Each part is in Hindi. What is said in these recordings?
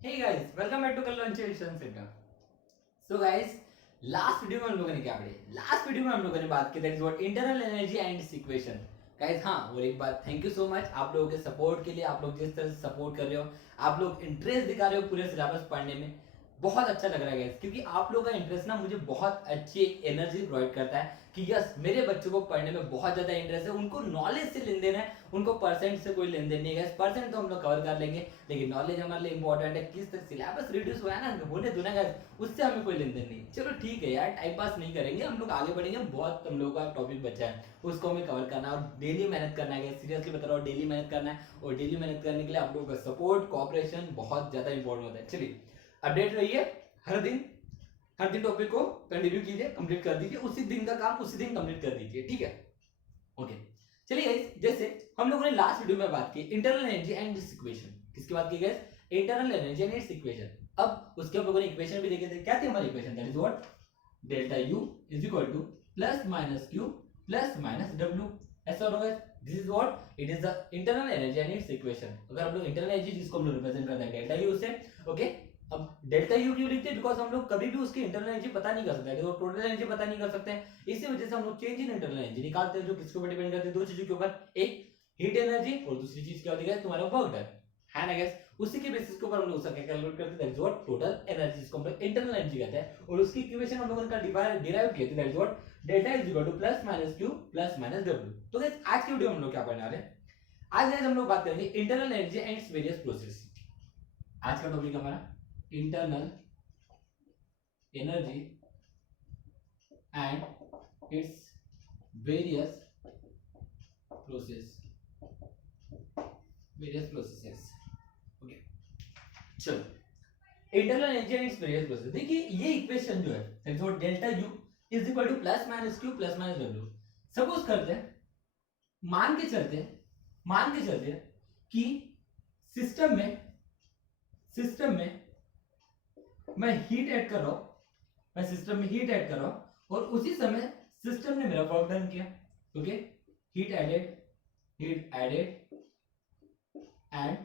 Hey guys welcome back to conversation centre. So guys last video में हम लोगों ने क्या पढ़ी? लास्ट वीडियो में हम लोगों ने बात की that is what internal energy and it's equation. Guys हाँ, और एक बात, थैंक यू सो मच आप लोगों के सपोर्ट के लिए। आप लोग जिस तरह से सपोर्ट कर रहे हो, आप लोग इंटरेस्ट दिखा रहे हो पूरे सिलेबस पढ़ने में, बहुत अच्छा लग रहा है गाइस, क्योंकि आप लोगों का इंटरेस्ट ना मुझे बहुत अच्छी एनर्जी प्रोवाइड करता है कि यस मेरे बच्चों को पढ़ने में बहुत ज्यादा इंटरेस्ट है, उनको नॉलेज से लेन देन है, उनको परसेंट से कोई लेन देन नहीं है। परसेंट तो हम लोग कवर कर लेंगे, लेकिन नॉलेज हमारे लिए इंपॉर्टेंट है। किस तरह सिलेबस रिड्यूस हुआ है ना, होने दो ना गाइस, उससे हमें कोई लेन देन नहीं। चलो ठीक है यार, टाइम पास नहीं करेंगे, हम लोग आगे बढ़ेंगे। बहुत हम लोगों का टॉपिक बचा है, उसको हमें कवर करना है और डेली मेहनत करना है। सीरियसली बता रहा हूँ, डेली मेहनत करना है, और डेली मेहनत करने के लिए आप लोगों का सपोर्ट कोऑपरेशन बहुत ज्यादा इंपॉर्टेंट होता है। चलिए अपडेट रहिए, हर दिन टॉपिक को कंटिन्यू कीजिए, कंप्लीट कर दीजिए, उसी दिन का काम उसी दिन कंप्लीट कर दीजिए, ठीक है? ओके चलिए गाइस, जैसे हम लोगों ने लास्ट वीडियो में बात की internal energy and it's equation. किसकी बात की guys? Internal energy and it's equation. अब उसके हम लोगों ने इक्वेशन भी देखे थे। क्या थी हमारी equation? That is what delta U is equal to plus minus Q plus minus W. ऐसा होगा guys, this is what it is the internal energy and it's equation. अगर हम लोग इंटरनल एनर्जी जिसको हम लोग रिप्रेजेंट करते हैं डेल्टा यू से, ओके। अब डेल्टा यू क्यों लिखते हैं? बिकॉज हम लोग कभी भी उसकी इंटरनल एनर्जी पता नहीं कर सकते, टोटल एनर्जी पता नहीं कर सकते हैं। इसी वजह से हम लोग चेंज इन इंटरनल एनर्जी निकालते हैं, जो किसके ऊपर डिपेंड करते हैं? दो चीजों के ऊपर, एक हीट एनर्जी और दूसरी चीज क्या होती है तुम्हारा वर्क डन, है ना गाइस? उसी के बेसिस के ऊपर हम लोग उसका कैलकुलेट करते हैं, that is what total energy, जिसको हम लोग इंटरनल एनर्जी कहते हैं। और उसकी इक्वेशन हम लोगों ने डिराइव किया था, that is what delta is equal to plus minus Q plus minus W. तो गाइस आज की वीडियो में हम लोग क्या पढ़ने वाले हैं? आज गाइस हम लोग बात करेंगे internal energy and its various process. आज का टॉपिक हमारा internal energy and its various processes okay चलो, internal energy and its various process. देखिए ये इक्वेशन जो है जो delta U is equal to plus minus Q plus minus W. Suppose करते हैं, मान के चलते हैं कि सिस्टम में मैं हीट ऐड कर रहा हूं, और उसी समय सिस्टम ने मेरा वर्क डन किया। Okay, heat added and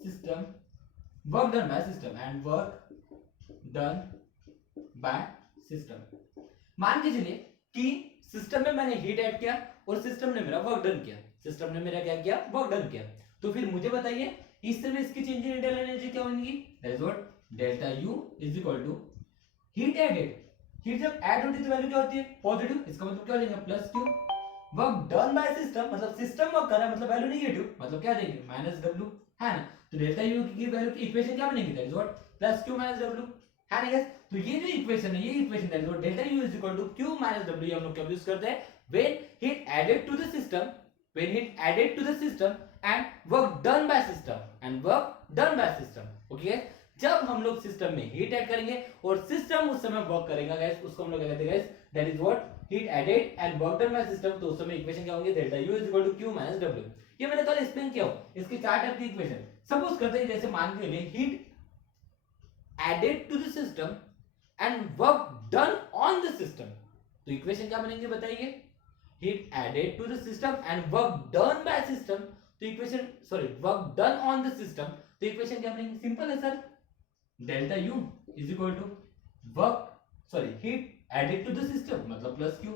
system work done by system and work done by system. मान के चलिए कि सिस्टम में मैंने हीट ऐड किया और सिस्टम ने मेरा वर्क डन किया। सिस्टम ने मेरा क्या किया? वर्क डन किया। तो फिर मुझे बताइए इस समय इसकी चेंज इन इंटरनल एनर्जी क्या होगी? That is what delta U is equal to heat added. Heat जब ऐड होती है तो वैल्यू क्या होती है? पॉजिटिव। इसका मतलब क्या लेंगे? Plus Q. Work done by system मतलब सिस्टम वर्क कर रहा है, मतलब वैल्यू नेगेटिव, मतलब क्या देंगे? माइनस डब्ल्यू, है ना? तो डेल्टा यू की वैल्यू की इक्वेशन क्या बनेगी? That is what plus Q minus W, है ना गाइस? तो ये जो इक्वेशन है, ये equation that is what delta U is equal to Q minus W, हम लोग कब यूज करते हैं? When heat added to the system, and work done by system, okay. जब हम लोग सिस्टम में हीट ऐड करेंगे और सिस्टम उस समय वर्क करेगा गाइस, उसको हम लोग कहते हैं guys that is what heat added and work done by system. तो उस समय इक्वेशन क्या होंगे? Delta U is equal to Q minus W. ये मैंने कल एक्सप्लेन किया हो, इसके चार टाइप की इक्वेशन। सपोज करते हैं जैसे मान के लिए heat added to the system and work done on the system, तो इक्वेशन क्या बनेंगे बताइए? Heat added to the system and work done by system, तो equation work done on the system, तो इक्वेशन क्या बनेंगे? सिंपल है sir, delta U is equal to heat added to the system मतलब plus Q,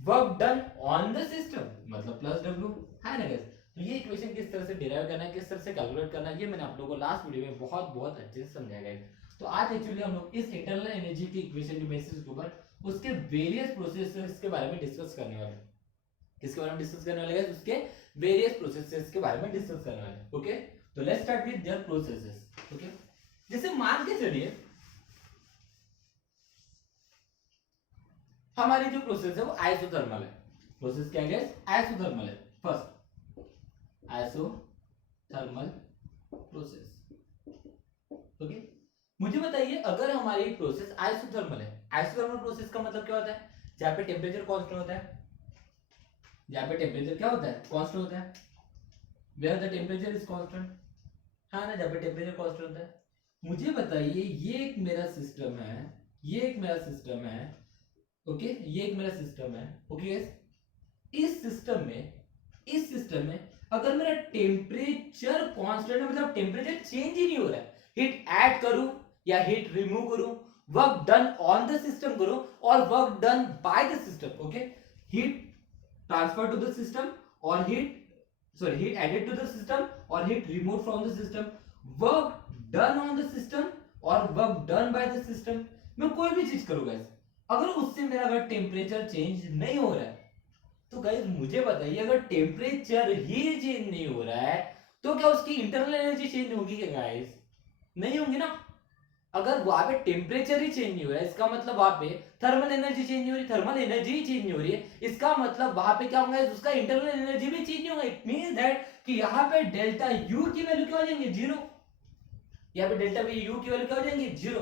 work done on the system मतलब प्लस डब्ल्यू, है ना गाइस? तो ये इक्वेशन किस तरह से डिराइव करना है, किस तरह से कैलकुलेट करना है, ये मैंने आप लोगों को लास्ट वीडियो में बहुत अच्छे से समझाया गाइस। तो आज एक्चुअली हम लोग इस इंटरनल एनर्जी की इक्वेशन के बेसिस के ऊपर उसके वेरियस प्रोसेसेस के बारे में डिस्कस करने वाले हैं। किसके बारे में डिस्कस करने वाले गाइस? उसके वेरियस प्रोसेसेस के बारे में डिस्कस करने वाले हैं। ओके, तो let's start with their processes. Okay, जैसे मान के चलिए हमारी जो प्रोसेस है वो आइसोथर्मल है। प्रोसेस क्या है? आइसोथर्मल है। First isothermal process. ओके, मुझे बताइए अगर हमारी प्रोसेस आइसोथर्मल है, आइसोथर्मल प्रोसेस का मतलब क्या होता है? जहां पे टेम्परेचर कांस्टेंट होता है, जहां पे टेम्परेचर क्या होता है? कांस्टेंट होता है, where the temperature is constant, है ना? जहां पे टेम्परेचर कांस्टेंट होता है। मुझे बताइए ये एक मेरा सिस्टम है, ये एक मेरा सिस्टम है, ओके, ये एक मेरा सिस्टम है, ओके। इस सिस्टम में अगर मेरा टेम्परेचर कांस्टेंट है, मतलब टेम्परेचर चेंज ही नहीं हो रहा है, हीट ऐड करूं या हीट रिमूव करूं, work done on the system करूं और work done by the system, okay, heat transfer to the system और heat added to the system और heat remove from the system, work done on the system और work done by the system, मैं कोई भी चीज करूं गाइस, अगर उससे मेरा अगर टेम्परेचर चेंज नहीं हो रहा है, तो गाइस मुझे बताइए, अगर टेम्परेचर ही चेंज नहीं हो रहा है तो क्या उसकी इंटरनल एनर्जी चेंज होगी क्या गाइस? नहीं होगी ना। अगर वहां पे टेम्परेचर ही चेंज नहीं हो रहा है, इसका मतलब वहां पे थर्मल एनर्जी चेंज नहीं हो रही, थर्मल एनर्जी ही चेंज नहीं हो रही है, इसका मतलब वहां पे क्या होगा, उसका इंटरनल एनर्जी भी चेंज नहीं होगा। इट मींस दैट कि यहाँ पे डेल्टा यू की वैल्यू क्या हो जाएंगे, जीरो। यहाँ पे डेल्टा वी यू की वैल्यू क्या हो जाएंगे, जीरो।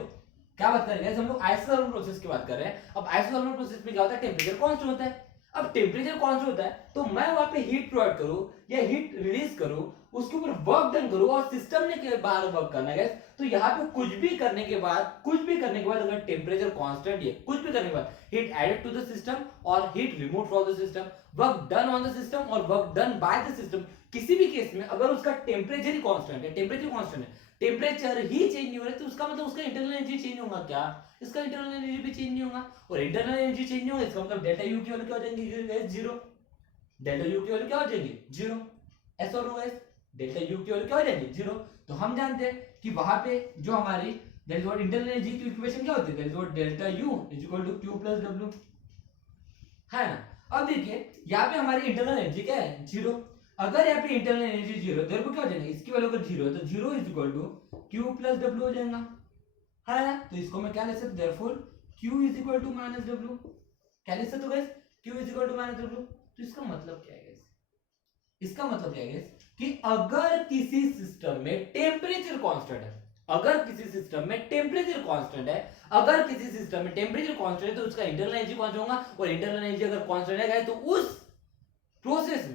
क्या बात कर रहे हैं हम लोग, आइसोथर्मल प्रोसेस की बात कर रहे हैं। अब आइसोथर्मल प्रोसेस में क्या होता है, टेम्परेचर कांस्टेंट होता है। अब टेम्परेचर कांस्टेंट होता है तो मैं वहां पे हीट प्रोवाइड करूं या हीट रिलीज करूं, उसके ऊपर वर्क डन करूं और सिस्टम ने के बाहर वर्क करना है, तो यहाँ पे कुछ भी करने के बाद अगर टेम्परेचर कांस्टेंट है, कुछ भी करने के बाद heat added to the system और heat remove from the system, work done on the system और work done by the system, किसी भी केस में अगर उसका टेम्परेचर ही कांस्टेंट है, टेम्परेचर ही चेंज नहीं हो रहा है, तो उसका मतलब उसका इंटरनल एनर्जी चेंज होगा क्या? इसका इंटरनल एनर्जी भी चेंज नहीं होगा, और इंटरनल एनर्जी चेंज नहीं होगा, इसका मतलब डेल्टा यू की वैल्यू क्या हो जाएंगी, जीरो। डेल्टा यू की वैल्यू क्या हो जाएगी, जीरो। ऐसा होगा गाइस, डेल्टा यू की वैल्यू क्या हो जाएगी, जीरो। तो हम जानते हैं कि वहां पे जो हमारी that is what internal energy की इक्वेशन क्या होती है, that is what delta U is equal to Q plus W, है ना। अब देखिए यहाँ पे हमारी इंटरनल एनर्जी क्या है, जीरो। अगर यहाँ पे इंटरनल एनर्जी जीरो, देयरफॉर क्या हो जाएगा, इसकी वैल्यू अगर जीरो है तो zero is equal to Q plus W हो जाएगा, है ना। तो इसको मैं क्या ले सकता हूं, therefore Q is equal to minus W, क्या ले सकते हो guys, Q is equal to minus W. तो इसका मतलब क्या है गाइस, इसका मतलब क्या है गाइस कि अगर किसी सिस्टम में टेम्परेचर कांस्टेंट है, अगर किसी सिस्टम में टेम्परेचर कांस्टेंट है, अगर किसी सिस्टम में टेम्परेचर कांस्टेंट है तो उसका इंटरनल एनर्जी कांस्टेंट होगा, और इंटरनल एनर्जी अगर कांस्टेंट है तो उस प्रोसेस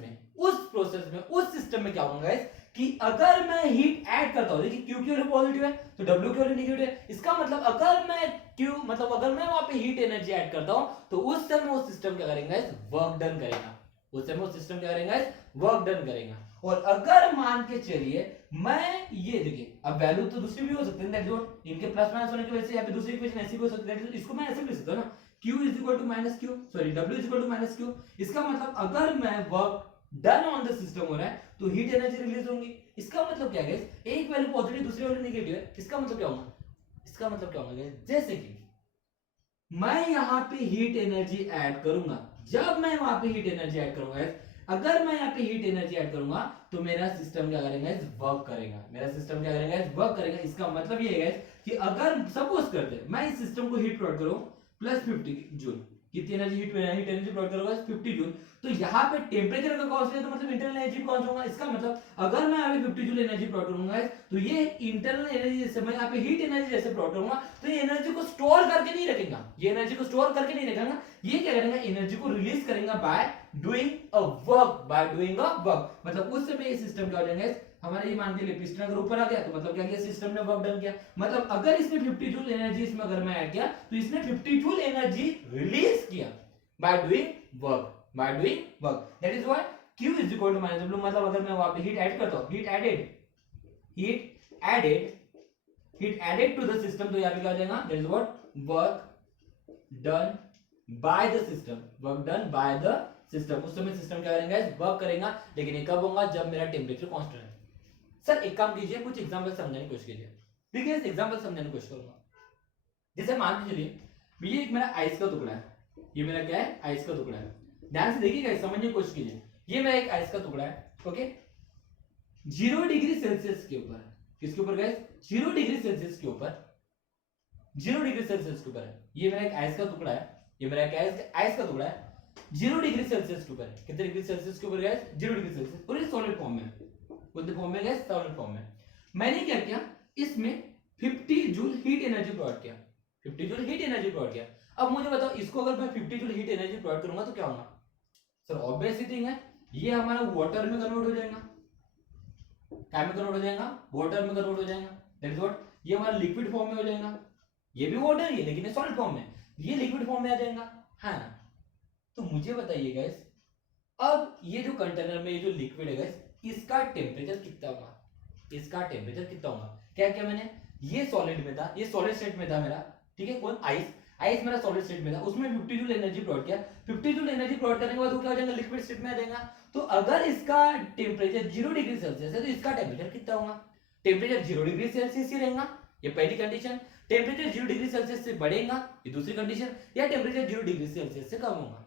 में उस सिस्टम में क्या होगा गाइस कि अगर मैं हीट ऐड करता हूं, देखिए क्यू की वैल्यू पॉजिटिव है तो डब्ल्यू की वैल्यू नेगेटिव है, इसका मतलब अगर मैं वहां पे हीट एनर्जी ऐड करता हूं तो उस समय वो सिस्टम क्या करेगा गाइस, वर्क डन करेगा, उस समय वो सिस्टम क्या करेगा गाइस, वर्क डन करेगा। और अगर मान के चलिए मैं ये देखिए, अब वैल्यू तो दूसरी भी हो सकती है, दैट इज इनके प्लस माइनस होने की वजह से यहाँ पे दूसरी इक्वेशन ऐसी भी हो सकती है, इसको मैं ऐसे भी लिख सकता हूं ना, Q is equal to minus Q, sorry W is equal to minus Q। इसका मतलब अगर मैं work done on the system हो रहा है तो हीट एनर्जी रिलीज होगी। इसका मतलब क्या है, एक वैल्यू पॉजिटिव दूसरी वैल्यू नेगेटिव है, इसका मतलब क्या होगा, इसका मतलब क्या होगा, जैसे कि मैं यहाँ पे हीट एनर्जी ऐड करूंगा, जब मैं वहां पे हीट एनर्जी ऐड करूंगा, अगर मैं यहाँ पे हीट एनर्जी ऐड करूंगा तो मेरा सिस्टम क्या करेगा, वर्क करेगा, मेरा सिस्टम क्या करेगा, वर्क करेगा। इसका मतलब ये है कि अगर सपोज करते हैं मैं इस सिस्टम को हीट प्रोवाइड करूं प्लस 50 जूल, कितनी एनर्जी हीट एनर्जी प्रोवाइड करूंगा, 50 जूल, तो यहाँ पे टेम्परेचर का कांस्टेंट है तो मतलब इंटरनल एनर्जी कांस्टेंट होगा। इसका मतलब अगर मैं अभी 50 जूल एनर्जी प्रोवाइड करूंगा तो ये इंटरनल एनर्जी, जैसे मैं यहाँ पे हीट एनर्जी जैसे प्रोवाइड करूंगा तो ये एनर्जी को स्टोर करके नहीं रखेगा, ये एनर्जी को स्टोर करके नहीं रखेगा, ये क्या करेगा, एनर्जी को रिलीज करेगा बाय डूइंग अ वर्क, मतलब उस समय ये सिस्टम क्या हो जाएगा, हमारे ये मान के लिए पिस्टन अगर ऊपर आ गया तो मतलब क्या किया, सिस्टम ने वर्क डन किया। मतलब अगर इसने 50 जूल एनर्जी इसमें अगर मैं ऐड किया तो इसने 50 जूल एनर्जी रिलीज किया by doing work, that is what Q is equal to minus W। मतलब अगर मैं वहां पे हीट ऐड करता हूं, heat added to the system, तो यहां पे क्या हो जाएगा, that is what work done by the system, उस समय सिस्टम क्या करेगा, वर्क करेगा, लेकिन ये कब होगा, जब मेरा टेम्परेचर कांस्टेंट है। सर एक काम कीजिए, कुछ एग्जांपल समझने की कोशिश कीजिए, ठीक है, एग्जांपल समझने की कोशिश करूंगा। जैसे मान के चलिए ये एक मेरा आइस का टुकड़ा है, ये मेरा क्या है, आइस का टुकड़ा है, ध्यान से देखिएगा, समझने की कोशिश कीजिए, ये मेरा एक आइस का टुकड़ा है, ओके, 0 डिग्री सेल्सियस के ऊपर, किसके ऊपर गाइस, 0 डिग्री सेल्सियस के ऊपर, 0 डिग्री सेल्सियस के ऊपर है, ये मेरा एक आइस का टुकड़ा है, ये मेरा एक आइस का टुकड़ा है, 0 डिग्री सेल्सियस के ऊपर है, कितने डिग्री सेल्सियस के ऊपर गाइस, 0 डिग्री सेल्सियस, और ये सॉलिड फॉर्म में, कौन से फॉर्म में गाइस, सॉलिड फॉर्म में। मैंने क्या किया, इसमें 50 जूल हीट एनर्जी प्रोवाइड किया, 50 जूल हीट एनर्जी प्रोवाइड किया। अब मुझे बताओ, इसको अगर मैं 50 जूल हीट एनर्जी प्रोवाइड करूंगा तो क्या होगा, सर ऑब्वियस ही थिंग है, ये हमारा वाटर में कन्वर्ट हो जाएगा, क्या में कन्वर्ट हो जाएगा, वाटर में कन्वर्ट हो जाएगा, दैट इज व्हाट, ये हमारा लिक्विड फॉर्म में हो जाएगा, ये भी वाटर ही है लेकिन ये सॉलिड फॉर्म में, ये लिक्विड फॉर्म में आ जाएगा, है ना। तो मुझे बताइए गाइस, अब ये जो कंटेनर में ये जो लिक्विड है गाइस, इसका टेम्परेचर कितना होगा, इसका टेम्परेचर कितना होगा। क्या क्या मैंने, ये सॉलिड में था, ये सॉलिड स्टेट में था मेरा, ठीक है, कौन, आइस, आइस मेरा सॉलिड स्टेट में था, उसमें 50 जूल एनर्जी प्रोवाइड किया, 50 जूल एनर्जी प्रोवाइड करने के बाद वो क्या हो जाएगा, लिक्विड स्टेट में आ जाएगा। तो अगर इसका टेम्परेचर 0 डिग्री सेल्सियस है तो इसका टेम्परेचर कितना होगा, टेम्परेचर 0 डिग्री सेल्सियस ही रहेगा, ये पहली कंडीशन। टेम्परेचर 0 डिग्री सेल्सियस से बढ़ेगा, ये दूसरी कंडीशन, या टेम्परेचर 0 डिग्री सेल्सियस से कम होगा।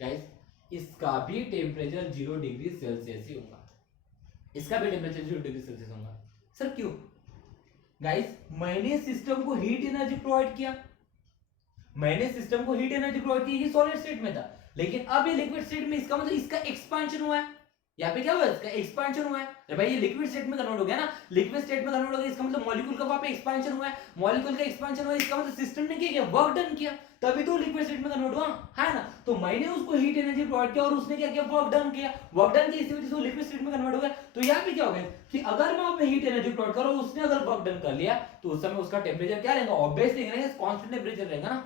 गाइस इसका भी टेम्परेचर 0 डिग्री सेल्सियस ही होगा, इसका भी टेम्परेचर 0 डिग्री सेल्सियस होगा। सर क्यों? गाइस मैंने सिस्टम को हीट एनर्जी प्रोवाइड किया, मैंने सिस्टम को हीट एनर्जी प्रोवाइड की, ये सॉलिड स्टेट में था, लेकिन अब ये लिक्विड स्टेट में, इसका मतलब इसका एक्सपेंशन हुआ है, यहाँ पे क्या हुआ, इसका एक्सपेंशन हुआ है। अरे भाई ये लिक्विड स्टेट में कन्वर्ट हो गया ना, लिक्विड स्टेट में कन्वर्ट हो गया, इसका मतलब मॉलिक्यूल का वहां पे एक्सपेंशन हुआ है, मॉलिक्यूल का एक्सपेंशन हुआ है, इसका मतलब सिस्टम ने क्या किया, वर्क डन किया, तभी तो लिक्विड स्टेट में कन्वर्ट हुआ है ना। तो मैंने उसको हीट एनर्जी प्रोवाइड किया और उसने क्या किया, वर्क डन किया, वर्क डन किया, इसी वजह से वो लिक्विड स्टेट में कन्वर्ट हो गया। तो यहाँ पे क्या हो गया कि अगर मैं वहां पे हीट एनर्जी प्रोवाइड करूं, उसने अगर वर्क डन कर लिया, तो उस समय उसका टेम्परेचर क्या रहेगा, ऑब्वियसली कांस्टेंट टेम्परेचर रहेगा ना,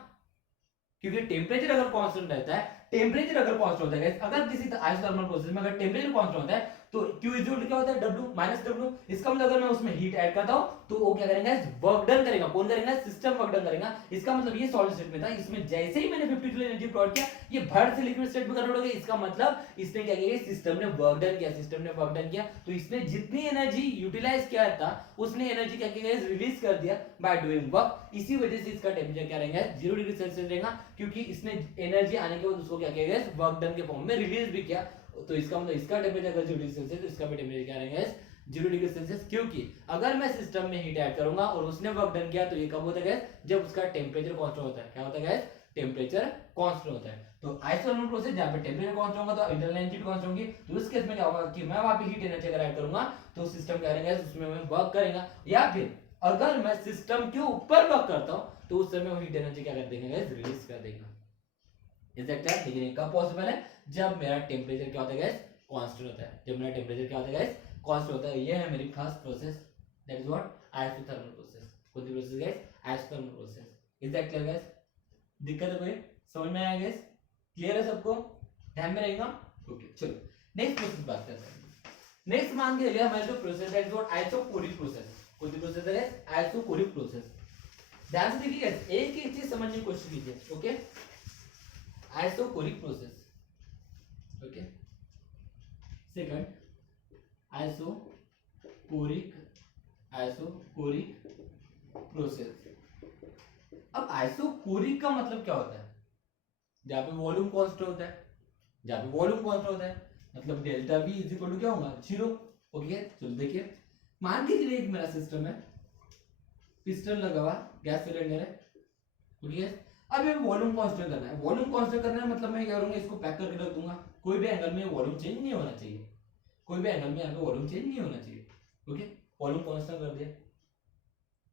क्योंकि टेम्परेचर अगर कांस्टेंट रहता है, टेम्परेचर अगर कांस्टेंट होता है, अगर किसी आइसोथर्मल प्रोसेस में अगर टेम्परेचर कांस्टेंट होता है तो Q इक्वल क्या होता है, W माइनस W। इसका मतलब अगर मैं उसमें हीट ऐड करता हूं तो वो क्या करेंगे, वर्क डन करेगा, कौन करेगा, सिस्टम वर्क डन करेगा। इसका मतलब ये सॉलिड स्टेट में था, इसमें जैसे ही मैंने 50 जूल एनर्जी प्रोवाइड किया, ये भर से लिक्विड स्टेट में कन्वर्ट हो गया। इसका मतलब इसने क्या किया, सिस्टम ने वर्क डन किया, सिस्टम ने वर्क डन किया, तो इसने जितनी एनर्जी यूटिलाइज किया था उसने एनर्जी क्या किया, रिलीज कर दिया बाय डूइंग वर्क। इसी वजह से इसका टेम्परेचर क्या रहेगा, 0 डिग्री सेल्सियस रहेगा, क्योंकि इसने एनर्जी आने के बाद उसको क्या किया, वर्क डन के फॉर्म में रिलीज भी किया। तो इसका मतलब इसका टेम्परेचर अगर 0 डिग्री सेल्सियस, तो इसका भी टेम्परेचर क्या रहेगा, 0 डिग्री सेल्सियस। क्योंकि अगर मैं सिस्टम में हीट ऐड करूंगा और उसने वर्क डन किया, तो ये कब होता है, जब उसका टेम्परेचर कांस्टेंट होता है। क्या होता है, टेम्परेचर कांस्टेंट होता है। तो आइसोथर्मल प्रोसेस जहां पे टेम्परेचर कांस्टेंट होगा तो इंटरनल एनर्जी भी कांस्टेंट होगी। तो उस केस में क्या होगा कि मैं वहां पे हीट एनर्जी अगर ऐड करूंगा तो सिस्टम क्या करेगा, उसमें मैं वर्क करेगा। या फिर अगर मैं सिस्टम के ऊपर वर्क करता हूं तो उस समय वो हीट एनर्जी क्या कर देंगे, रिलीज कर देगा। Is that clear? लेकिन कब पॉसिबल है, जब मेरा टेम्परेचर क्या होता है, कांस्टेंट होता है। जब मेरा टेम्परेचर क्या होता है, कांस्टेंट होता है। ये है मेरी first process, that is what, isothermal process. कौन सी process guys, isothermal process. Is that clear guys? दिक्कत है कोई, समझ में आया गाइस? क्लियर है सबको, ध्यान में रहेगा? ओके चलो नेक्स्ट प्रोसेस बात करते हैं। नेक्स्ट मान के चलिए हमारे जो प्रोसेस है, जो आइसोकोरिक प्रोसेस। कौन सी प्रोसेस है, आइसोकोरिक प्रोसेस। ध्यान से देखिए गाइस, एक एक चीज समझने की कोशिश कीजिए। Okay, isochoric process, okay. Second isochoric process. अब आइसोकोरिक का मतलब क्या होता है, जहां पे वॉल्यूम कांस्टेंट होता है, जहां पे वॉल्यूम कांस्टेंट होता है, मतलब delta V is equal to क्या होगा, 0। ओके चलो देखिए, मान के चलिए एक मेरा सिस्टम है, पिस्टन लगा हुआ, गैस सिलेंडर है, ठीक है। अब ये वॉल्यूम कांस्टेंट करना है, वॉल्यूम कांस्टेंट करना है मतलब मैं क्या करूंगा, इसको पैक करके रख दूंगा, कोई भी एंगल में वॉल्यूम चेंज नहीं होना चाहिए, कोई भी एंगल में यहाँ पे वॉल्यूम चेंज नहीं होना चाहिए। ओके, वॉल्यूम कांस्टेंट कर दिया।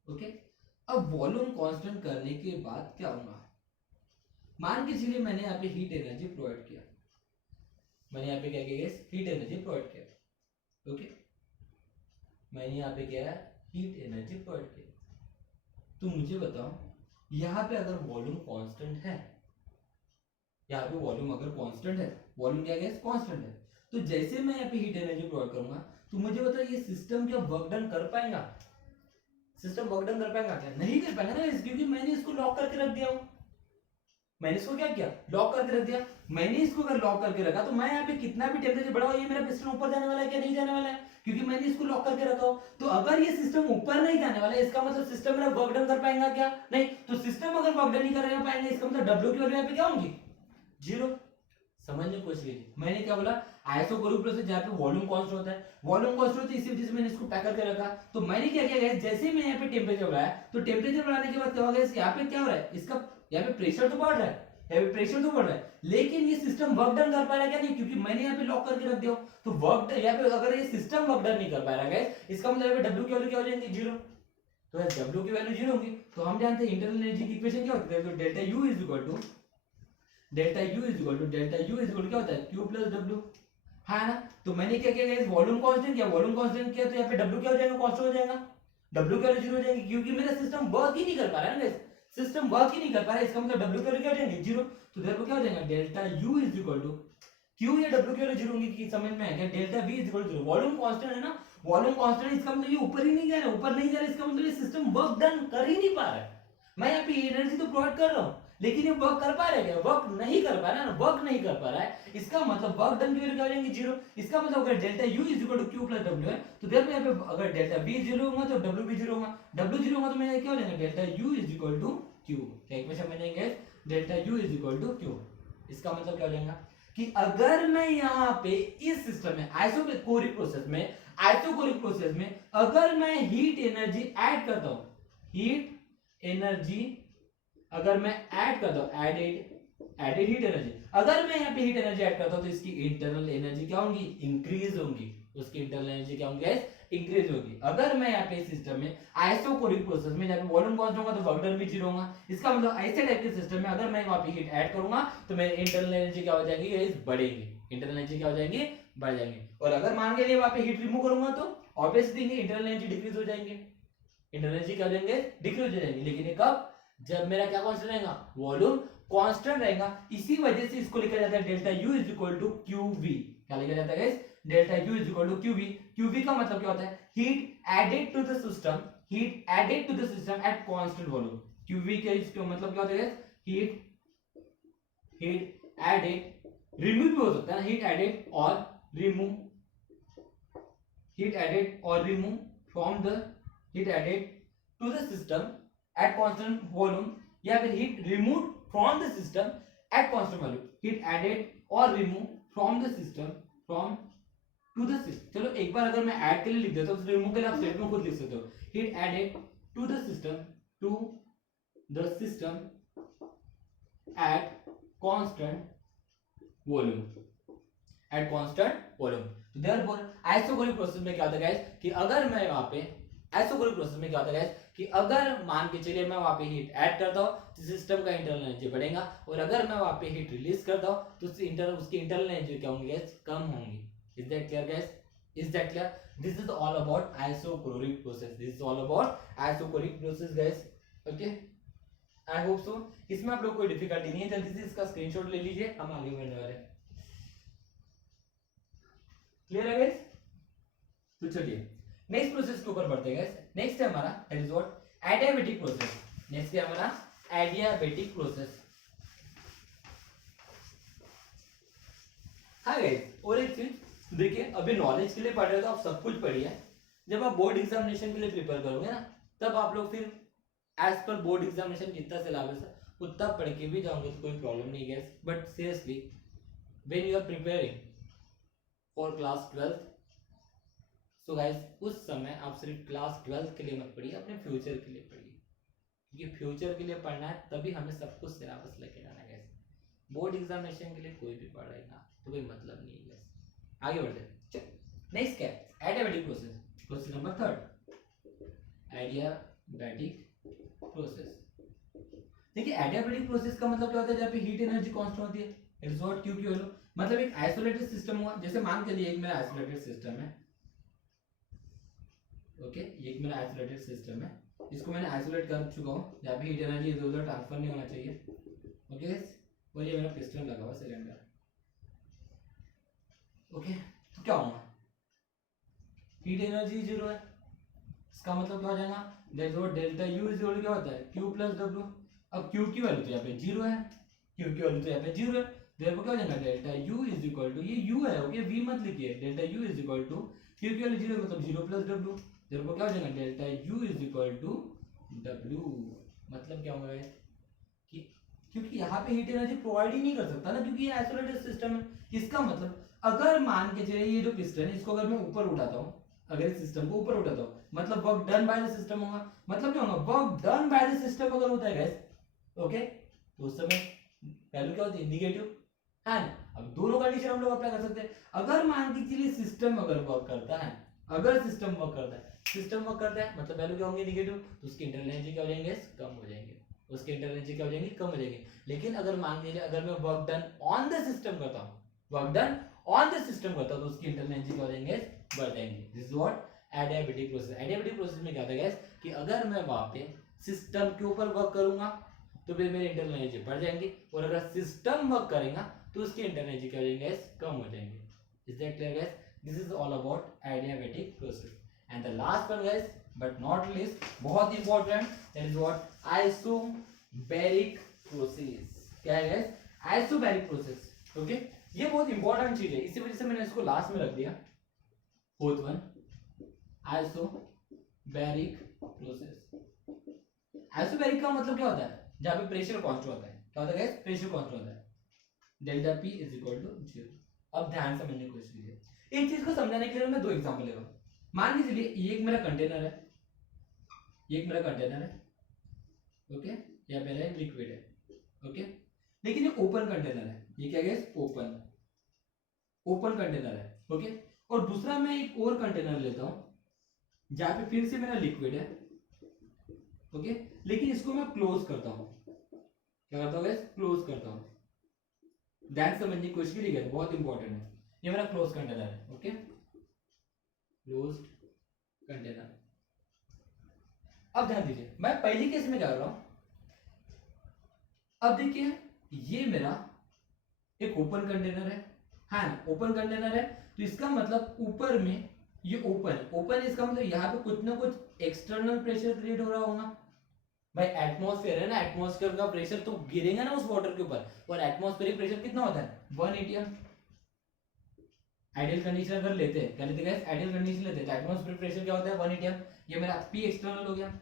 ओके, अब वॉल्यूम कांस्टेंट करने के बाद क्या होगा, मान के चलिए मैंने यहाँ पे हीट एनर्जी प्रोवाइड किया, मैंने यहाँ पे क्या किया, हीट एनर्जी प्रोवाइड किया। ओके, मैंने यहाँ पे क्या है, हीट एनर्जी प्रोवाइड किया। तो मुझे बताओ, यहाँ पे अगर वॉल्यूम कांस्टेंट है, यहाँ पे वॉल्यूम अगर कांस्टेंट है, वॉल्यूम क्या है, कांस्टेंट है, तो जैसे मैं यहाँ पे हीट एनर्जी प्रोवाइड करूंगा, तो मुझे बताओ ये सिस्टम क्या वर्क डन कर पाएगा, सिस्टम वर्क डन कर पाएगा क्या, नहीं कर पाएगा ना, क्योंकि मैंने इसको लॉक करके रख दिया हूं, मैंने इसको क्या किया, लॉक करके रख दिया। मैंने इसको अगर लॉक करके रखा तो मैं यहाँ पे कितना भी टेम्परेचर बढ़ाओ, ये मेरा पिस्टन ऊपर जाने वाला है क्या, नहीं जाने वाला है, क्योंकि मैंने इसको लॉक करके रखा हो। तो अगर ये सिस्टम ऊपर नहीं जाने वाला है, इसका मतलब सिस्टम मेरा वर्क डन कर पाएगा क्या, नहीं। तो सिस्टम अगर वर्क डन नहीं कर पाएंगे, इसका मतलब W की वैल्यू यहाँ पे क्या होगी, 0। समझने की कोशिश कीजिए, मैंने क्या बोला, आइसोकोरिक प्रोसेस जहाँ पे वॉल्यूम कांस्टेंट होता है, वॉल्यूम कांस्टेंट होता है, इसी वजह से मैंने इसको पैक करके रखा। तो मैंने क्या किया गाइस, जैसे मैं यहाँ पे टेम्परेचर बढ़ाया, तो टेम्परेचर बढ़ाने के बाद क्या होगा, यहाँ पे क्या हो रहा है, इसका यहाँ पे प्रेशर तो बढ़ रहा है, यहाँ पे प्रेशर तो बढ़ रहा है, लेकिन ये सिस्टम वर्क डन कर पा रहा है क्या, नहीं, क्योंकि मैंने यहाँ पे लॉक करके रख दिया। तो वर्क यहाँ पे अगर ये सिस्टम वर्क डन नहीं कर पा रहा है, इसका मतलब यहाँ पे W की वैल्यू क्या हो जाएगी, 0। तो W की वैल्यू 0 होगी। तो हम जानते हैं इंटरनल एनर्जी की इक्वेशन क्या होती है, तो delta U is equal to क्या होता है, Q प्लस W, है ना। तो मैंने क्या किया गाइस, वॉल्यूम कांस्टेंट किया, वॉल्यूम कांस्टेंट किया, तो यहाँ पे W क्या हो जाएगा, कांस्टेंट हो जाएगा, W की वैल्यू 0 हो जाएगी, क्योंकि मेरा सिस्टम वर्क ही नहीं कर पा रहा है ना, सिस्टम वर्क ही नहीं कर पा रहा है, इसका मतलब W की वैल्यू क्या हो जाएगी, 0। तो देखो क्या हो जाएगा, delta U is equal to Q या डब्ल्यू क्यू जीरो होंगी कि समझ में है क्या? Delta V is equal to zero, volume constant है ना, वॉल्यूम कांस्टेंट, इसका मतलब ये ऊपर ही नहीं जा रहा है, ऊपर नहीं जा रहा है, इसका मतलब ये सिस्टम वर्क डन कर ही नहीं पा रहा है। मैं यहाँ पे एनर्जी तो प्रोवाइड कर रहा हूँ, लेकिन ये वर्क कर पा रहा है क्या? वर्क नहीं कर पा रहा है ना, वर्क नहीं कर पा रहा है, इसका मतलब वर्क डन की वैल्यू क्या हो जाएंगे? जीरो। इसका मतलब अगर delta U is equal to Q plus W है तो फिर यहाँ पे अगर डेल्टा बी जीरो होगा तो डब्ल्यू भी जीरो होगा, डब्ल्यू जीरो होगा तो मेरा क्या हो जाएगा? Delta U is equal to Q. क्या इक्वेशन बनेंगे? Delta U is equal to Q. इसका मतलब क्या हो जाएगा कि अगर मैं यहाँ पे इस सिस्टम में आइसोकोरिक प्रोसेस में अगर मैं हीट एनर्जी ऐड करता हूं, हीट एनर्जी अगर मैं ऐड करता हूं, एडेड हीट एनर्जी, अगर मैं यहाँ पे हीट एनर्जी ऐड करता हूं तो इसकी इंटरनल एनर्जी क्या होंगी? इंक्रीज होंगी। उसकी इंटरनल एनर्जी क्या होंगी? इंक्रीज होगी। अगर मैं यहाँ पे इस सिस्टम में आइसोकोरिक प्रोसेस में जब वॉल्यूम कांस्टेंट होगा तो वर्क डन भी जीरो होगा। इसका मतलब ऐसे टाइप के सिस्टम में अगर मैं वहां पे हीट ऐड करूंगा तो मेरी इंटरनल एनर्जी क्या हो जाएगी? गाइस बढ़ेगी। इंटरनल एनर्जी क्या हो जाएंगी? बढ़ जाएंगी। और अगर मान के लिए वहां पे हीट रिमूव करूंगा तो ऑब्वियसली इंटरनल एनर्जी डिक्रीज हो जाएंगे, इंटरनल एनर्जी क्या हो जाएंगे? डिक्रीज हो जाएंगे। लेकिन ये कब? जब मेरा क्या कांस्टेंट रहेगा? वॉल्यूम कांस्टेंट रहेगा। इसी वजह से इसको लिखा जाता है delta U is equal to Q V. क्या लिखा जाता है guys? Delta U is equal to Q V. Q V का मतलब क्या होता है? Heat added to the system, heat added to the system at constant volume. Q V के इसका मतलब क्या होता है? हीट एडेड, रिमूव भी हो सकता है ना, हीट एडेड और remove from the, heat added to the system at constant volume, या फिर heat remove from the system at constant volume, heat added और remove from the system from to the system. चलो एक बार अगर मैं ऐड के लिए लिख देता हूं तो रिमूव के लिए आप स्टेटमेंट खुद लिख सकते हो। Heat added to the system at constant volume, at constant volume. तो देयरफॉर आइसोकोरिक प्रोसेस में क्या होता है गाइस कि अगर मैं वहां पे आइसोकोरिक प्रोसेस में क्या होता है गाइस कि अगर मान के चलिए मैं वहां पे हीट ऐड करता हूं तो सिस्टम का इंटरनल एनर्जी बढ़ेगा, और अगर मैं वहां पे हीट रिलीज करता हूं तो उसकी इंटरनल एनर्जी क्या होंगी गाइस? कम होंगी। Is that clear guys? Is that clear? This is all about isochoric process. This is all about isochoric process guys. Okay? I hope so. इसमें आप लोग कोई डिफिकल्टी नहीं है, जल्दी से इसका स्क्रीनशॉट ले लीजिए, हम आगे बढ़ने वाले हैं। क्लियर है गाइस? तो चलिए नेक्स्ट प्रोसेस के ऊपर बढ़ते हैं गाइस। नेक्स्ट है हमारा that is what? Adiabatic process. Next है हमारा एडियाबैटिक प्रोसेस। हाँ गाइस, और एक चीज देखिए, अभी नॉलेज के लिए पढ़ रहे हो तो आप सब कुछ पढ़िए, जब आप बोर्ड एग्जामिनेशन के लिए प्रिपेयर करोगे ना तब आप लोग फिर एज पर बोर्ड एग्जामिनेशन जितना सिलेबस है उतना पढ़ के भी जाओगे तो कोई प्रॉब्लम नहीं है। But seriously when you are preparing for class 12th, so guys उस समय आप सिर्फ क्लास 12th के लिए मत पढ़िए, अपने फ्यूचर के लिए पढ़िए, क्योंकि फ्यूचर के लिए पढ़ना है तभी हमें सब कुछ सिलेबस लेके जाना है। बोर्ड एग्जामिनेशन के लिए कोई भी पढ़ रहेगा तो कोई मतलब नहीं है। आगे बढ़ते हैं। नेक्स्ट क्या है? Adiabatic process. Process number 3, adiabatic process. देखिए एडियाबैटिक प्रोसेस का मतलब क्या होता है? जब पे हीट एनर्जी कांस्टेंट होती है, it is what Q Q. मतलब एक आइसोलेटेड सिस्टम हुआ, जैसे मान के लिए एक मेरा आइसोलेटेड सिस्टम है, ओके, ये एक मेरा आइसोलेटेड सिस्टम है, इसको मैंने आइसोलेट कर चुका हूँ, जहाँ पे हीट एनर्जी इधर उधर ट्रांसफर नहीं होना चाहिए, ओके। और ये मेरा पिस्टन लगा हुआ सिलेंडर, ओके। तो क्या होगा? हीट एनर्जी जीरो है, इसका मतलब क्या हो जाएगा? That's what delta U is equal to क्या होता है? Q plus W. अब क्यू की वैल्यू तो यहाँ पे जीरो है, क्यू की वैल्यू तो यहाँ पे जीरो है, देयरफॉर क्या हो जाएगा? Delta U is equal to, ये यू है, ओके, वी मत लिखिए, delta U is equal to Q की वैल्यू जीरो मतलब जीरो प्लस डब्ल्यू, देयरफॉर क्या हो जाएगा? Delta U is equal to W. मतलब क्या होगा कि क्योंकि यहाँ पे हीट एनर्जी प्रोवाइड ही नहीं कर सकता ना, क्योंकि ये आइसोलेटेड सिस्टम है। इसका मतलब अगर मान के चलिए ये जो पिस्टन है इसको अगर मैं ऊपर उठाता हूँ, अगर इस सिस्टम को ऊपर उठाता हूँ, मतलब work done by the system होगा। मतलब क्या होगा? Work done by the system अगर होता है गाइस, ओके, तो उस समय वैल्यू क्या होती है? नेगेटिव है ना। अब दोनों कंडीशन हम लोग अप्लाई कर सकते हैं। अगर मान के चलिए सिस्टम अगर वर्क करता है, अगर सिस्टम वर्क करता है, सिस्टम वर्क करता है मतलब वैल्यू क्या होंगे? नेगेटिव, तो उसकी इंटरनल एनर्जी क्या हो जाएंगे? कम हो जाएंगे, उसकी इंटरनल एनर्जी क्या हो जाएंगी? कम हो जाएंगे। लेकिन अगर मान लीजिए अगर मैं work done on the system करता हूँ, work done on the system करता हूँ, तो उसकी इंटरनल एनर्जी क्या हो जाएंगे? बढ़ जाएंगे। This is what adiabatic process. Adiabatic process में क्या होता है गाइस कि अगर मैं वहां पे सिस्टम के ऊपर वर्क करूंगा तो फिर मेरी इंटरनल एनर्जी बढ़ जाएंगी, और अगर सिस्टम वर्क करेगा तो उसकी इंटरनल एनर्जी क्या हो जाएंगे guys? कम हो जाएंगे. Is that clear guys? This is all about adiabatic process. And the last one guys but not least, बहुत important, that is what? Isobaric process. क्या है गाइस? Isobaric process. ओके, ये बहुत इंपॉर्टेंट चीज है, इसी वजह से मैंने इसको लास्ट में रख दिया. Fourth one, isobaric process. Isobaric का मतलब क्या होता है? जहां पे प्रेशर कांस्टेंट होता है. क्या होता है गाइस? प्रेशर कांस्टेंट होता है. Delta P is equal to 0. अब ध्यान से समझने की कोशिश कीजिए. एक चीज को समझाने के लिए मैं दो एग्जांपल लेगा. मान के चलिए ये एक मेरा कंटेनर है, ये एक मेरा कंटेनर है. ओके, या मेरा लिक्विड है. ओके, लेकिन ये ओपन कंटेनर है. ये क्या है? ओपन ओपन कंटेनर है. ओके, और दूसरा मैं एक और कंटेनर लेता हूं जहां पे फिर से मेरा लिक्विड है. ओके, लेकिन इसको मैं क्लोज करता हूं. क्या करता हूं? क्लोज करता हूं. ध्यान समझने की कोशिश कीजिएगा, बहुत इंपॉर्टेंट है. ये मेरा क्लोज कंटेनर है. Okay, close container. अब ध्यान दीजिए, मैं पहली केस में क्या कर रहा हूं. अब देखिए, ये मेरा एक ओपन कंटेनर है. हाँ, ओपन कंटेनर है, तो इसका मतलब ऊपर में ये ओपन इसका मतलब यहाँ पे कुछ ना कुछ एक्सटर्नल प्रेशर क्रिएट हो रहा होगा भाई. एटमॉस्फेयर है ना, एटमॉस्फेयर का प्रेशर तो गिरेगा ना उस वाटर के ऊपर. और एटमॉस्फेरिक प्रेशर कितना होता है? 1 atm. आइडियल कंडीशन अगर लेते हैं, क्या लेते हैं? आइडियल कंडीशन लेते हैं तो एटमॉस्फेरिक प्रेशर क्या होता है? 1 atm. ये मेरा P एक्सटर्नल हो गया.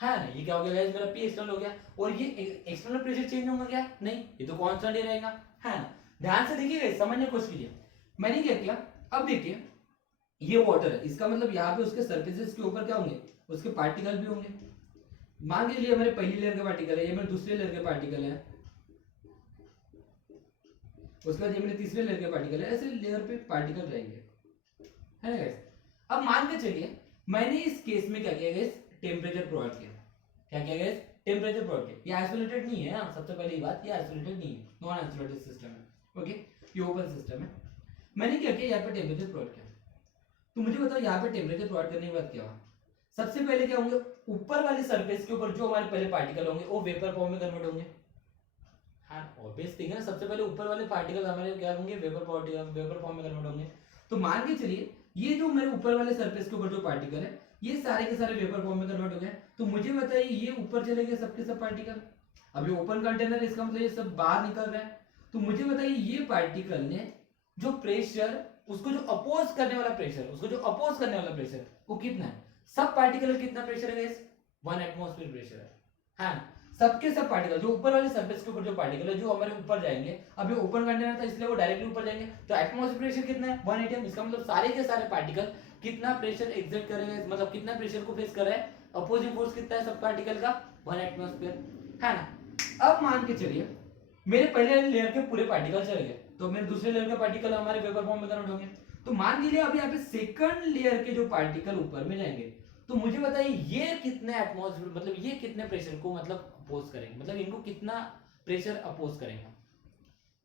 हाँ ना, ये क्या हो गया गाइस? मेरा P एक्सटर्नल हो गया. और ये एक्सटर्नल प्रेशर चेंज होगा क्या? नहीं, ये तो कांस्टेंट ही रहेगा. है ना, ध्यान से देखिए गाइस, समझने की कोशिश कीजिए. मैंने क्या किया, अब देखिए ये वाटर है, इसका मतलब यहाँ पे उसके सरफेसेस के ऊपर क्या होंगे? उसके पार्टिकल भी होंगे. मान के लिए मेरे पहली लेयर के पार्टिकल है, ये मेरे दूसरे लेयर के पार्टिकल है, उसके बाद ये मेरे तीसरे लेयर के पार्टिकल है. ऐसे लेयर पे पार्टिकल रहेंगे, है ना गाइस. अब मान के चलिए मैंने इस केस में क्या किया गाइस? टेम्परेचर प्रोवाइड किया. क्या किया गाइस? टेम्परेचर प्रोवाइड किया. ये आइसोलेटेड नहीं है ना, सबसे पहली बात, ये आइसोलेटेड नहीं है, नॉन आइसोलेटेड सिस्टम है. ओके, ये ओपन सिस्टम है. मैंने क्या किया? यहाँ पे टेम्परेचर प्रोवाइड किया. तो मुझे बताओ यहाँ पे टेम्परेचर प्रोवाइड करने के बाद क्या हुआ? सबसे पहले क्या होंगे? ऊपर वाली सरफेस के ऊपर जो हमारे पहले पार्टिकल होंगे वो वेपर फॉर्म में कन्वर्ट होंगे. हाँ, ऑब्वियस थिंग है ना, सबसे पहले ऊपर वाले पार्टिकल हमारे क्या होंगे? वेपर फॉर्म में कन्वर्ट होंगे. तो मान के चलिए ये जो मेरे ऊपर वाले सरफेस के ऊपर जो पार्टिकल है, ये सारे के सारे वेपर फॉर्म में कन्वर्ट हो गए. तो मुझे बताइए ये ऊपर चले गए सबके सब पार्टिकल. अब ये ओपन कंटेनर, इसका मतलब ये सब बाहर निकल रहे हैं. तो मुझे बताइए ये पार्टिकल ने जो प्रेशर, उसको जो अपोज करने वाला प्रेशर, वो कितना है? सब पार्टिकल कितना प्रेशर है? 1 एटमॉस्फेयर प्रेशर है. हाँ, सबके सब पार्टिकल जो ऊपर वाले सरफेस के ऊपर जो पार्टिकल है जो हमारे ऊपर जाएंगे, अब ये ओपन कंटेनर था इसलिए वो डायरेक्टली ऊपर जाएंगे, तो एटमॉस्फेयर प्रेशर कितना है? 1 atm. इसका मतलब सारे के सारे पार्टिकल कितना प्रेशर एग्जर्ट करेंगे, मतलब कितना प्रेशर को फेस कर रहा है? अपोजिंग फोर्स कितना है सब पार्टिकल का? 1 एटमॉस्फेयर, है ना. अब मान के चलिए मेरे पहले लेयर के पूरे पार्टिकल चले गए, तो मेरे दूसरे लेयर के पार्टिकल हमारे वेपर फॉर्म में कन्वर्ट होंगे. तो मान लीजिए अब यहाँ पे सेकंड लेयर के जो पार्टिकल ऊपर में जाएंगे, तो मुझे बताइए ये कितने एटमॉस्फेयर, मतलब ये कितने प्रेशर को मतलब अपोज करेंगे, मतलब इनको कितना प्रेशर अपोज करेंगे?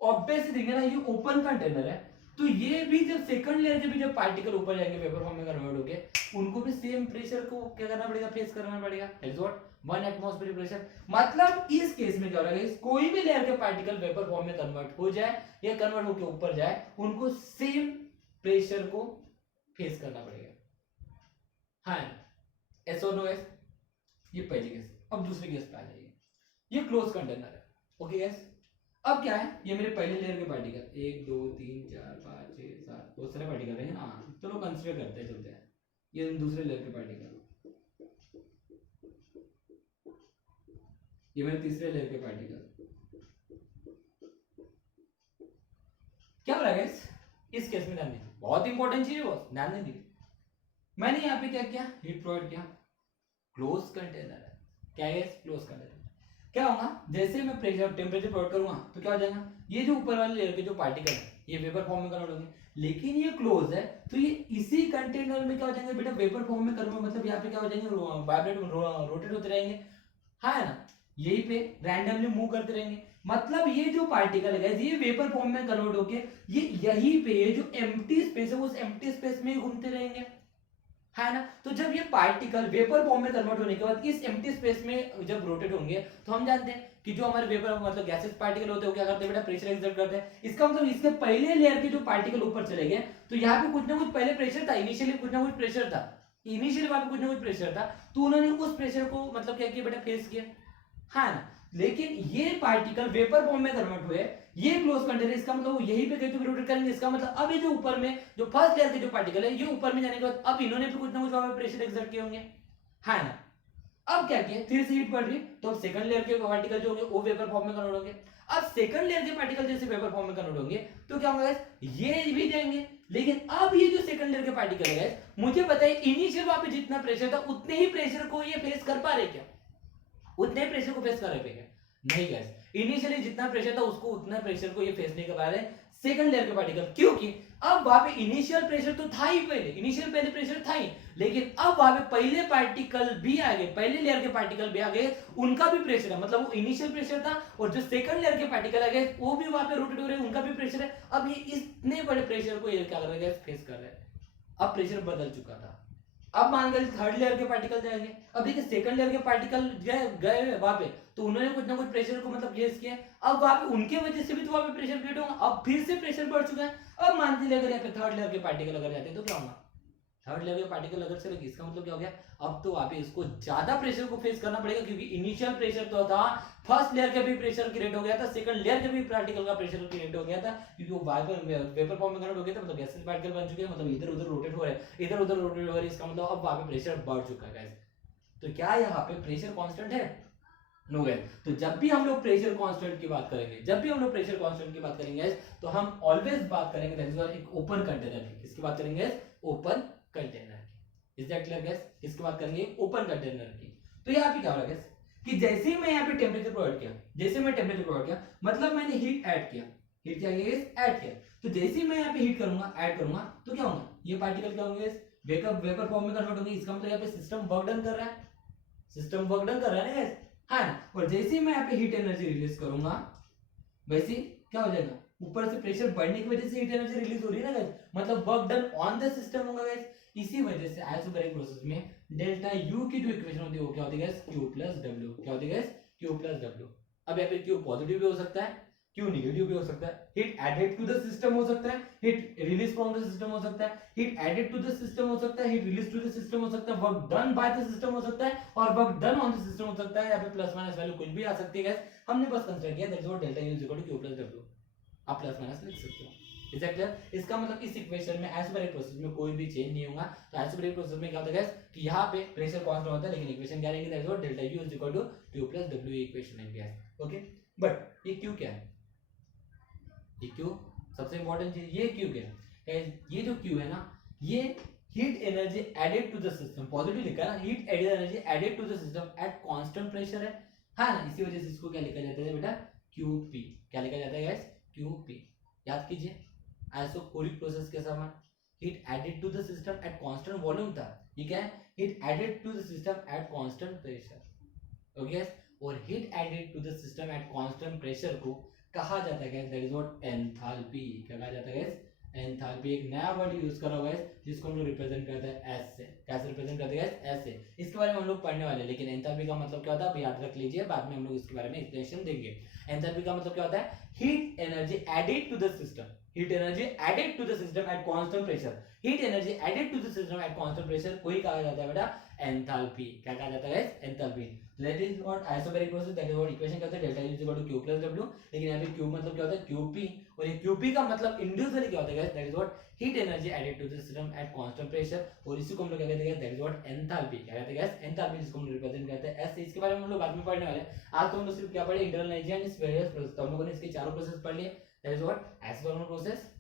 ऑब्वियसली देखिए ना, ये ओपन कंटेनर है, तो ये भी जब सेकंड लेयर के भी जब पार्टिकल ऊपर जाएंगे वेपर फॉर्म में कन्वर्ट होके, उनको भी सेम प्रेशर को क्या करना पड़ेगा? फेस करना पड़ेगा. That's what 1 atmospheric pressure. मतलब इस केस में क्या हो रहा है? कोई भी लेयर के पार्टिकल वेपर फॉर्म में कन्वर्ट हो जाए या कन्वर्ट होके ऊपर जाए, उनको सेम प्रेशर को फेस करना पड़ेगा. हाँ, एस और नो एस. ये पहली केस. अब दूसरी केस पे आ जाइए. ये क्लोज कंटेनर है. ओके गैस, अब क्या है? ये मेरे पहले लेयर के पार्टिकल 1 2 3 4 5 6 7 बहुत सारे पार्टिकल हैं. हाँ, चलो कंसीडर करते हैं, चलते हैं. ये दूसरे लेयर के पार्टिकल, ये मेरे तीसरे लेयर के पार्टिकल. क्या हो रहा है गाइस? इस केस में ध्यान दीजिए, बहुत इंपॉर्टेंट चीज है बॉस, ध्यान नहीं दीजिए. मैंने यहाँ पे क्या किया? हीट प्रोवाइड किया. क्लोज कंटेनर है. क्या है? Close container. क्या होगा? जैसे मैं प्रेशर टेम्परेचर प्रोवाइड करूंगा तो क्या हो जाएगा? ये जो ऊपर वाले लेयर के जो पार्टिकल है ये वेपर फॉर्म में कन्वर्ट होंगे, लेकिन ये क्लोज है तो ये इसी कंटेनर में क्या हो जाएंगे बेटा? वेपर फॉर्म में कन्वर्ट. मतलब यहाँ पे क्या हो जाएंगे? वाइब्रेट रोटेट होते रहेंगे, है ना. यही पे रैंडमली मूव करते रहेंगे. मतलब ये जो पार्टिकल है ये वेपर फॉर्म में कन्वर्ट होके ये यही पे ये जो एम्प्टी स्पेस है उस एम्प्टी स्पेस में घूमते रहेंगे. है ना। तो जब ये पार्टिकल वेपर फॉर्म में कन्वर्ट होने के बाद इस एम्प्टी स्पेस में जब रोटेट होंगे तो हम जानते हैं कि जो हमारे वेपर मतलब गैसेस पार्टिकल होते हैं वो क्या करते हैं बेटा, प्रेशर एक्सर्ट करते हैं। इसका मतलब इसके पहले लेयर के जो पार्टिकल ऊपर चले गए तो यहाँ पे कुछ ना कुछ पहले प्रेशर था, इनिशियली कुछ ना कुछ प्रेशर था, इनिशियली वहां पे कुछ ना कुछ प्रेशर था, तो उन्होंने उस प्रेशर को मतलब क्या किया बेटा, फेस किया, है ना। लेकिन ये पार्टिकल वेपर फॉर्म में कन्वर्ट हुए, ये क्लोज कंटेनर, इसका मतलब वो यहीं पे कहीं तो रोटेट करेंगे। इसका मतलब अब ये जो ऊपर में जो फर्स्ट लेयर के जो पार्टिकल है ये ऊपर में जाने के बाद अब इन्होंने भी कुछ ना कुछ वहां पे प्रेशर एक्सर्ट किए होंगे, है ना। अब क्या किया, फिर से हीट बढ़ रही, तो अब सेकंड लेयर के पार्टिकल जो होंगे वो वेपर फॉर्म में कन्वर्ट होंगे। अब सेकंड लेयर के पार्टिकल जैसे वेपर फॉर्म में कन्वर्ट होंगे तो क्या होगा, ये भी जाएंगे। लेकिन अब ये जो सेकंड लेयर के पार्टिकल है, मुझे बताइए इनिशियल वहां पे जितना प्रेशर था उतने ही प्रेशर को ये फेस कर पा रहे क्या, उतने प्रेशर को फेस कर रहे क्या, नहीं गैस, इनिशियली जितना प्रेशर था उसको उतना प्रेशर को ये फेस नहीं कर पा रहे सेकंड लेयर के पार्टिकल, क्योंकि अब वहां पे इनिशियल प्रेशर तो था ही, पहले इनिशियल पहले प्रेशर था ही, लेकिन अब वहां पे पहले पार्टिकल भी आ गए, पहले लेयर के पार्टिकल भी आ गए, उनका भी प्रेशर है, मतलब वो इनिशियल प्रेशर था और जो सेकंड लेयर के पार्टिकल आ गए वो भी वहां पे रोटेट हो रहे हैं, उनका भी प्रेशर है। अब ये इतने बड़े प्रेशर को ये क्या कर रहे हैं, फेस कर रहे हैं। अब प्रेशर बदल चुका था, अब मान गए थर्ड लेयर के पार्टिकल जाएंगे, अब देखिए सेकंड लेयर के पार्टिकल गए वहां पे तो उन्होंने कुछ ना कुछ प्रेशर को मतलब फेस किया, अब वहां पे उनके वजह से भी तो वहां पे प्रेशर क्रिएट होगा, अब फिर से प्रेशर बढ़ चुका है। अब मान लीजिए अगर यहाँ पे थर्ड लेयर के पार्टिकल अगर जाते हैं तो क्या होगा, थर्ड लेवल के पार्टिकल अगर चले, इसका मतलब क्या हो गया, अब तो वहां पे इसको ज्यादा प्रेशर को फेस करना पड़ेगा, क्योंकि इनिशियल प्रेशर तो था, फर्स्ट लेयर का भी प्रेशर क्रिएट हो गया था, सेकंड लेयर के भी पार्टिकल का प्रेशर क्रिएट हो गया था, क्योंकि वो वेपर फॉर्म में कन्वर्ट हो गया था, मतलब गैसेस पार्टिकल बन चुके हैं, मतलब इधर उधर रोटेट हो रहे हैं, इधर उधर रोटेट हो रहे हैं, इसका मतलब अब वहां पे प्रेशर बढ़ चुका है गाइस। तो क्या यहाँ पे प्रेशर कांस्टेंट है, नो गाइस। तो जब भी हम लोग प्रेशर कांस्टेंट की बात करेंगे, जब भी हम लोग प्रेशर कांस्टेंट की बात करेंगे तो हम ऑलवेज बात करेंगे दैट इज एक ओपन कंटेनर की, किसकी बात करेंगे, ओपन कंटेनर की। इज दैट क्लियर गाइस, किसकी बात करेंगे, ओपन कंटेनर की। तो यहाँ पे क्या हो रहा है गाइस कि जैसे ही मैं यहाँ पे टेम्परेचर प्रोवाइड किया, जैसे मैं टेम्परेचर प्रोवाइड किया मतलब मैंने हीट ऐड किया, हीट क्या किया, ऐड किया, तो जैसे ही मैं यहाँ पे हीट करूंगा, ऐड करूंगा, तो क्या होगा, ये पार्टिकल क्या होंगे, वेपर फॉर्म में कन्वर्ट होंगे। इसका मतलब यहाँ पे सिस्टम वर्क डन कर रहा है, सिस्टम वर्क डन कर रहा है ना गाइस, है ना। और जैसे ही मैं यहाँ पे हीट एनर्जी रिलीज करूंगा वैसे क्या हो जाएगा, ऊपर से प्रेशर बढ़ने की वजह से हीट एनर्जी रिलीज हो रही है ना गाइस, मतलब work done on the system होगा गाइस। इसी वजह से आइसोबैरिक प्रोसेस में डेल्टा यू की जो इक्वेशन होती है वो क्या होती है गाइस, Q प्लस W, क्या होती है गाइस, Q प्लस W। अब यहाँ पे Q पॉजिटिव भी हो सकता है, Q नेगेटिव भी हो सकता है, heat added to the system हो सकता है, heat release from the system हो सकता है, heat added to the system हो सकता है, heat release to the system हो सकता है, work done by the system हो सकता है, और work done on the system हो सकता है। यहाँ पे प्लस माइनस वैल्यू कुछ भी आ सकती है गाइस, हमने बस कंसीडर किया that is what delta U is equal to Q plus W। आप प्लस माइनस लिख सकते हो, इज दैट क्लियर। इसका मतलब इस इक्वेशन में आइसोबैरिक प्रोसेस में कोई भी चेंज नहीं होगा। तो आइसोबैरिक प्रोसेस में क्या होता है गाइस कि यहाँ पे प्रेशर कांस्टेंट होता है, लेकिन इक्वेशन क्या रहेगी, that is what delta U is equal to Q plus W equation है गाइस, ओके। बट ये Q क्या है, ये Q सबसे इंपॉर्टेंट चीज, ये Q क्या है गाइस, ये जो Q है ना, ये heat energy added to the system, positive लिखा है ना, heat added energy added to the system at constant pressure है ना। इसी वजह से इसको क्या लिखा जाता है बेटा, QP, क्या लिखा जाता है गाइस, QP। याद कीजिए आइसोकोरिक प्रोसेस के समान, heat added to the system at constant volume था, ये क्या है, heat added to the system at constant pressure, okay. और heat added to the system at constant pressure को कहा जाता है guys, that is what enthalpy. क्या कहा जाता है गाइस, एंथैल्पी। एक नया वर्ड यूज करा हुआ है जिसको हम लोग रिप्रेजेंट करते हैं एस से, कैसे रिप्रेजेंट करते हैं गाइस, एस से। इसके बारे में हम लोग पढ़ने वाले हैं, लेकिन एंथैल्पी का मतलब क्या होता है आप याद रख लीजिए, बाद में हम लोग इसके बारे में एक्सप्लेनेशन देंगे। एंथैल्पी का मतलब क्या होता है, heat energy added to the system, heat energy added to the system at constant pressure, heat energy added to the system at constant pressure को ही कहा जाता है बेटा एंथैल्पी। क्या कहा जाता है guys, enthalpy. That is what isobaric process, that is what equation कहते हैं delta U is equal to Q plus W। लेकिन यहाँ पे Q मतलब क्या होता है, QP, और ये QP का मतलब इंडिविजुअली क्या होता है guys, that is what heat energy added to the system at constant pressure, और इसी को हम लोग क्या कहते हैं, दैट इज व्हाट एंथैल्पी। क्या कहते हैं गाइस, एंथैल्पी, जिसको हम रिप्रेजेंट करते हैं एस से। इसके बारे में हम लोग बाद में पढ़ने वाले हैं। आज तो हम लोग सिर्फ क्या पढ़े, internal energy and its various process. तो हम लोगों ने इसके चारों प्रोसेस पढ़ लिए, that is what isothermal process,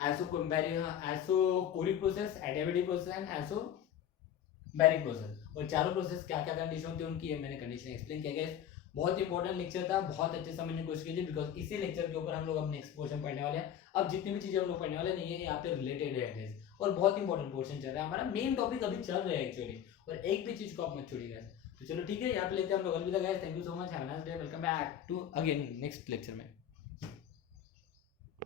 isochoric process, adiabatic process and isobaric process. और चारों प्रोसेस क्या क्या कंडीशन होती है उनकी, ये मैंने कंडीशन एक्सप्लेन किया गया। बहुत इंपॉर्टेंट लेक्चर था, बहुत अच्छे समझने की कोशिश कीजिए, बिकॉज इसी लेक्चर के ऊपर हम लोग अब नेक्स्ट पोर्शन पढ़ने वाले हैं। अब जितनी भी चीजें हम लोग पढ़ने वाले नहीं है यहाँ पे रिलेटेड है, और बहुत इंपॉर्टेंट पोर्शन चल रहा है, हमारा मेन टॉपिक अभी चल रहा है एक्चुअली, और एक भी चीज को आप मत छोड़िएगा। तो चलो ठीक है, यहाँ पे लेते हैं हम लोग, अलविदा guys, thank you so much, have a nice day, welcome back to again next lecture में।